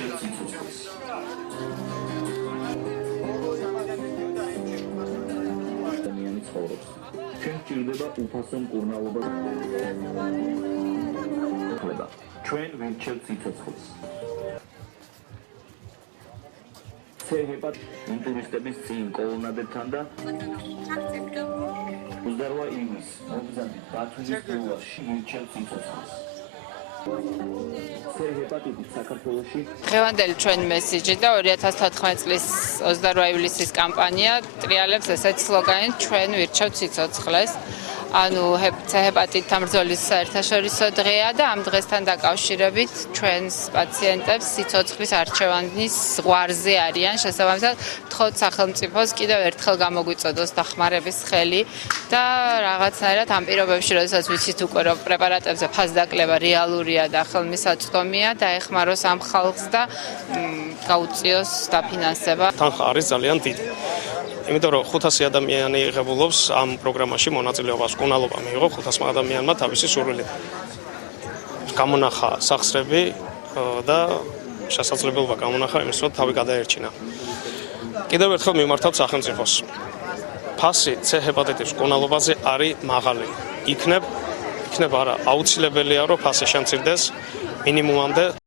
ვირჩევ სიცოცხლეს. ადამიანის ცხოვრობს. ჩვენ გვჭირდება უფასო მკურნალობა. ჩვენ ვირჩევ სიცოცხლეს. ცეჰებად ტურისტების წინ კოლონადებთან და უზარვა იმის მოგზაურობთ ბათუმის გულაში ვირჩევ სიცოცხლეს. დღევანდელი ჩვენ მესიჯი და 2014 წლის 28 ივლისის კამპანია ტრიალებს ესეთ სლოგანით ჩვენ ვირჩევთ სიცოცხლეს. ანუ ჰეპატიტთან ბრძოლის საერთაშორისო დღეა და ამ დღესთან დაკავშირებით ჩვენს პაციენტებს სიცოცხლის არჩევანის ზღვარზე არიან. შესაბამისად, ვთხოვთ სახელმწიფოს კიდევ ერთხელ გამოგვიწოდოს დახმარების ხელი და რაღაცნაირად ამ პირობებში, როდესაც ვიცით უკვე რომ პრეპარატებზე ფასდაკლება რეალურია და ხელმისაწვდომია, დაეხმაროს ამ ხალხს და გაუწიოს დაფინანსება. თანხა არის ძალიან დიდი. იმიტომ რომ 500 ადამიანი იღებულობს ამ პროგრამაში მონაწილეობას, მკურნალობა მიიღო 500 ადამიანმა თავისი სურვილით. გამონახა სახსრები და შესაძლებლობა გამონახა იმის, რომ თავი გადაერჩინა. კიდევ ერთხელ მიმართავთ სახელმწიფოს. ფასი C ჰეპატიტის მკურნალობაზე არის მაღალი. იქნებ არა აუცილებელია რომ ფასი შემცირდეს მინიმუმამდე